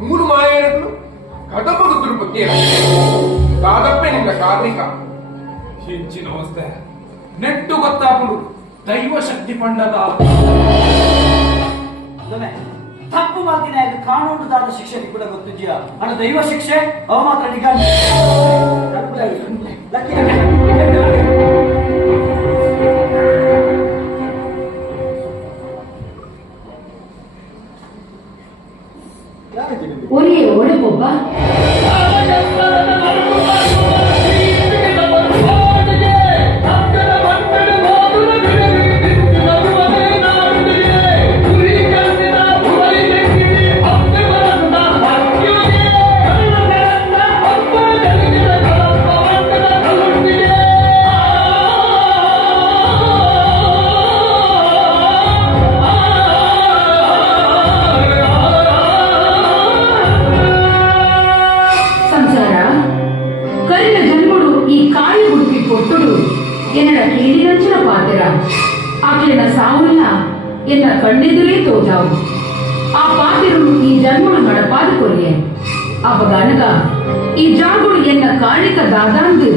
ಮೂರು ಮಾಯಗಳು ಕದಪದ ತಿರುಪತಿ ಕಾದಪ್ಪೆ ನಿನ್ನ ಕಾರ್ಮಿಕ ಹೆಚ್ಚಿನ ಅವಸ್ಥೆ ನೆಟ್ಟು ಗೊತ್ತಾಗುಡು ದೈವ ಶಕ್ತಿ ಪಂಡದ ತಪ್ಪು ಮಾತಿನ ಕಾನೂನುದಾರ ಶಿಕ್ಷೆ ಕೂಡ ಗೊತ್ತಿದ್ಯಾ ಅಣ್ಣ ದೈವ ಶಿಕ್ಷೆ ಅವ ಮಾತ್ರ ನಿಗಾ ಒಲಿಯೇ ಒಳಗೊಬ್ಬ కేడినంచిన పాత్ర అట్లన సావున్న ఎన్న కಣ್ಣెదురే తోజావు ఆ పాత్రను ఈ జన్మను నడపాదు కొరియే అవగనగా ఈ జాగుడు ఎన్న కాళిక ದಾದಾಂದು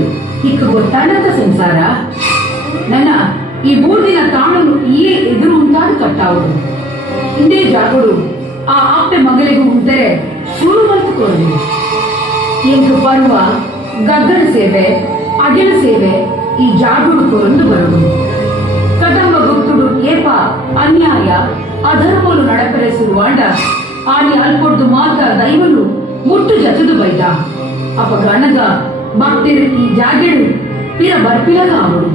ಇಕ್ಕ ಗೊತ್ತಾಡಂತ ಸಂಸಾರ ನನ್ನ ಈ ಬೂದಿನ ತಾಣನು ಈ ಎದುರು ಉಂಟಾದ ಕಟ್ಟಾವುದು ಇಂದೇ ಜಾಗುಡು ಆ ಆಪ್ತೆ ಮಗಳಿಗೂ ಉಂಟರೆ ಶುರು ಮಲ್ತುಕೊಳ್ಳಿ ಎಂಕ ಪರ್ವ ಗಗ್ಗನ ಸೇವೆ ಅಗಿಲ ಸೇವೆ ಈ ಜಾಗುಡು ಕೊರಂದು ಬರುವುದು ಕದಂಬ ಭಕ್ತುಡು ಏಪ ಅನ್ಯಾಯ ಅಧರ್ಮಲು ನಡಪರೆಸುವಾಂಡ ಆನಿ ಅಲ್ಪೊಡ್ದು ಮಾತ ದೈವನು ಮುಟ್ಟು ಜಚದು ಬೈದ ಅಪ ಗಣಗ ಭಕ್ತಿರು ಈ ಜಾಗೆಡು ಪಿರ ಬರ್ಪಿಲಗ ಆವಡು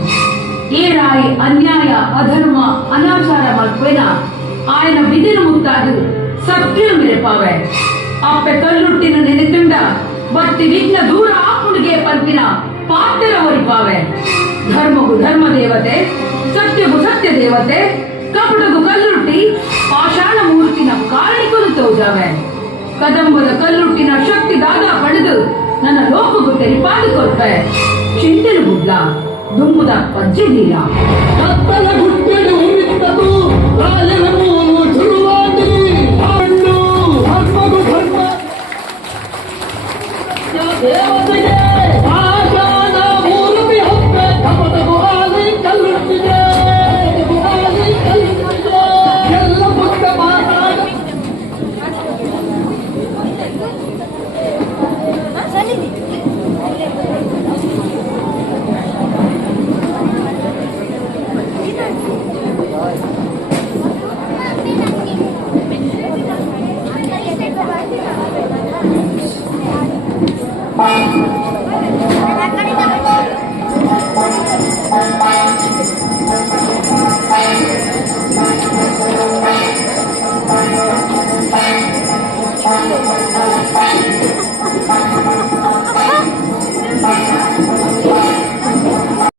ಏರಾಯಿ ಅನ್ಯಾಯ ಅಧರ್ಮ ಅನಾಚಾರ ಮಲ್ಪೇನ ఆయన విధిని ముత్తాదు సత్యం మెరపావే అప్పె కల్లుట్టిన నెనెతుండ భక్తి విఘ్న దూర ఆపునిಗೆ పంపిన ಪಾತ್ರ ಒರಿಪಾವೆ ಧರ್ಮಗು ಧರ್ಮ ದೇವತೆ ಸತ್ಯಗು ಸತ್ಯ ದೇವತೆ ಕಪಟಗು ಕಲ್ಲುಟ್ಟಿ ಪಾಷಾಣ ಮೂರ್ತಿನ ಕಾರಣಿಕಲು ತೋಜಾವೆ ಕದಂಬದ ಕಲ್ಲುಟ್ಟಿನ ಶಕ್ತಿ ದಾದ ಪಡೆದು ನನ್ನ ಲೋಕಗು ತೆರಿಪಾದು ಕೊಡ್ಪೆ ಚಿಂತೆಲು ಗುಡ್ಲ ದುಂಬುದ ಪಜ್ಜೆದಿಲ್ಲ ಕತ್ತಲ ಗುಡ್ಡೆಡು ಉರಿತ್ತದು ರಾಜನ